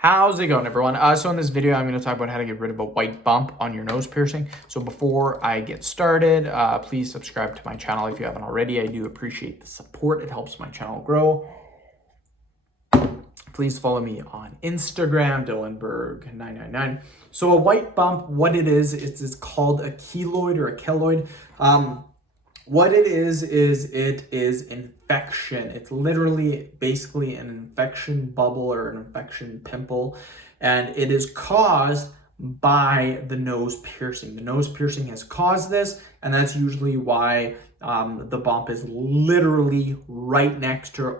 How's it going, everyone? So in this video, I'm going to talk about how to get rid of a white bump on your nose piercing. So before I get started, please subscribe to my channel if you haven't already. I do appreciate the support. It helps my channel grow. Please follow me on Instagram, Dylanberg999. So a white bump, what it is called a keloid or a keloid. What it is infection. It's literally basically an infection bubble or an infection pimple, and it is caused by the nose piercing. The nose piercing has caused this, and that's usually why the bump is literally right next to,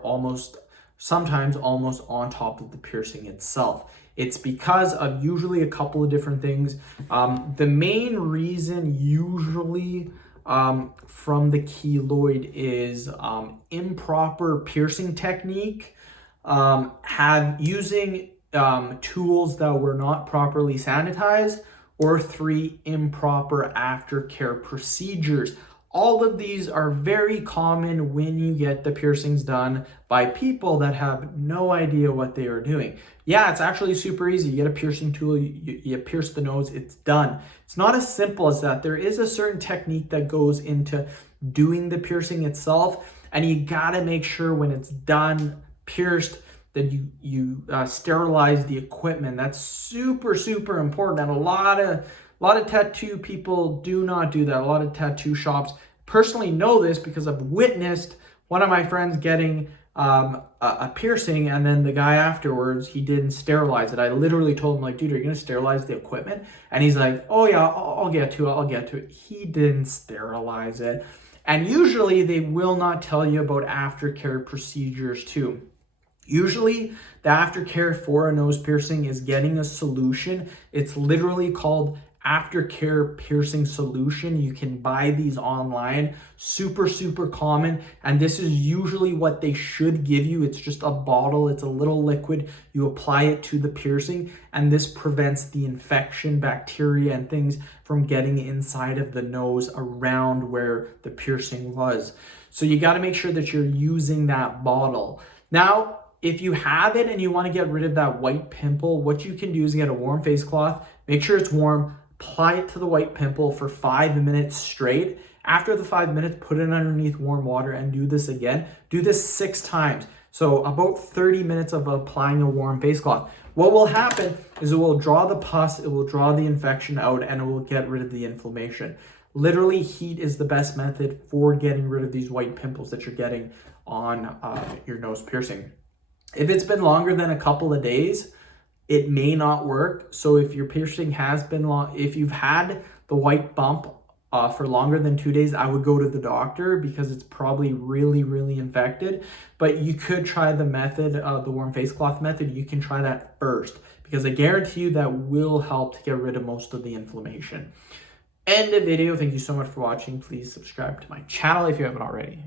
sometimes almost on top of the piercing itself. It's because of usually a couple of different things. The main reason usually from the keloid is improper piercing technique, using tools that were not properly sanitized, or 3, improper aftercare procedures. All of these are very common when you get the piercings done by people that have no idea what they are doing. Yeah, it's actually super easy. You get a piercing tool, you pierce the nose, it's done. It's not as simple as that. There is a certain technique that goes into doing the piercing itself, and you gotta make sure when it's done, pierced, that you sterilize the equipment. That's super, super important. And a lot of tattoo people do not do that. A lot of tattoo shops personally know this because I've witnessed one of my friends getting a piercing, and then the guy afterwards, he didn't sterilize it. I literally told him, like, dude, are you gonna sterilize the equipment? And he's like, oh yeah, I'll get to it. He didn't sterilize it. And usually they will not tell you about aftercare procedures too. Usually the aftercare for a nose piercing is getting a solution. It's literally called aftercare piercing solution. You can buy these online. Super, super common. And this is usually what they should give you. It's just a bottle. It's a little liquid. You apply it to the piercing, and this prevents the infection, bacteria, and things from getting inside of the nose around where the piercing was. So you got to make sure that you're using that bottle. Now, if you have it and you want to get rid of that white pimple, what you can do is get a warm face cloth, make sure it's warm, apply it to the white pimple for 5 minutes straight. After the 5 minutes, put it underneath warm water and do this again. Do this 6 times. So about 30 minutes of applying a warm face cloth. What will happen is it will draw the pus, it will draw the infection out, and it will get rid of the inflammation. Literally, heat is the best method for getting rid of these white pimples that you're getting on your nose piercing. If it's been longer than a couple of days, it may not work. So if your piercing has been long, if you've had the white bump for longer than 2 days, I would go to the doctor because it's probably really, really infected. But you could try the method, the warm face cloth method. You can try that first because I guarantee you that will help to get rid of most of the inflammation. End of video. Thank you so much for watching. Please subscribe to my channel if you haven't already.